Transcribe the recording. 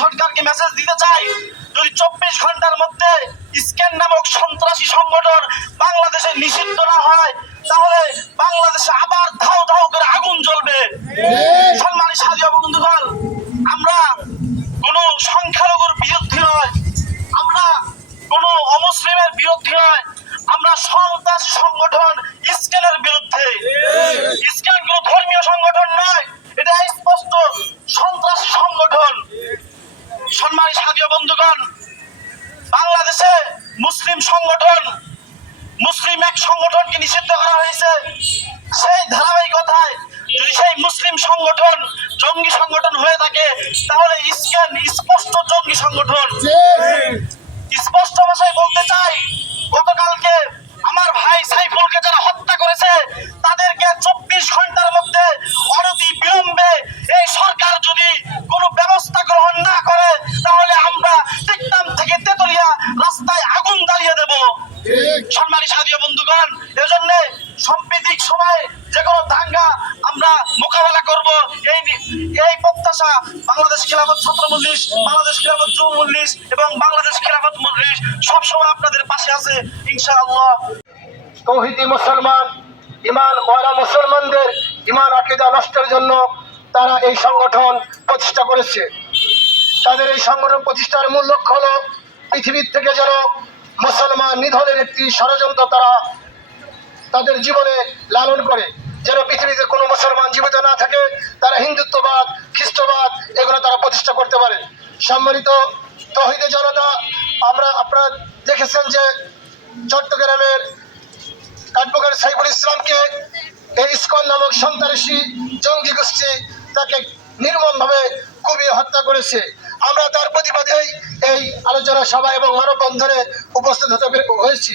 সরকারকে মেসেজ দিতে চাই, যদি চব্বিশ ঘণ্টার মধ্যে স্ক্যান নামক সন্ত্রাসী সংগঠন বাংলাদেশে নিষিদ্ধ না হয়, তাহলে বাংলাদেশে আবার ধাও ধাও করে আগুন জ্বলবে। সম্মানী সাজিয়া বন্ধুগণ, আমরা কোনো সংখ্যালঘুর বিরুদ্ধে নয়, আমরা কোনো অমুসলিমের বিরুদ্ধে নয়, আমরা সন্ত্রাসী সংগঠন ইস্কেলের বিরুদ্ধে সাথীয় বন্ধুগণ বাংলাদেশে মুসলিম সংগঠন মুসলিম এক সংগঠনকে নিষিদ্ধ করা হয়েছে। সেই ধারাবাহিকতায় যদি সেই মুসলিম সংগঠন জঙ্গি সংগঠন হয়ে থাকে তাহলে ইসকেন স্পষ্ট জঙ্গি সংগঠন। স্পষ্ট ভাষায় বলতে চাই গতকালকে রাস্তায় আগুন জ্বালিয়ে দেব। সম্মানী সাদীয় বন্ধুগণ এজন্য সাম্প্রতিক সময় যে কোনো দাঙ্গা আমরা মোকাবেলা করব। এই এই প্রত্যাশা বাংলাদেশ খেলাফত ছাত্র মজলিস বাংলাদেশ খেলাফত যুব মজলিস এবং বাংলাদেশ খেলাফত মজলিস সবসময় আপনাদের পাশে আছে ইনশাআল্লাহ। তৌহিদি মুসলমান ইমান ময়রা মুসলমানদের ইমান আকিদা নষ্টের জন্য তারা এই সংগঠন প্রতিষ্ঠা করেছে। তাদের এই সংগঠন প্রতিষ্ঠার মূল লক্ষ্য হল পৃথিবীর থেকে যেন মুসলমান নিধনের একটি ষড়যন্ত্র তারা তাদের জীবনে লালন করে, যেন পৃথিবীতে কোনো মুসলমান জীবিত না থাকে, তারা হিন্দুত্ববাদ, খ্রিস্টবাদ, এগুলো তারা প্রতিষ্ঠা করতে পারে। সম্মানিত তহিদে জনতা, আমরা আপনারা দেখেছেন যে চট্টগ্রামের অ্যাডভোকেট সাইফুল ইসলামকে এই ইস্কন নামক সন্ত্রাসী জঙ্গি গোষ্ঠী তাকে নির্মমভাবে কুবিয়ে হত্যা করেছে। আমরা তার প্রতিবাদে এই আলোচনা সভা এবং মানববন্ধনে উপস্থিত হতে হয়েছি।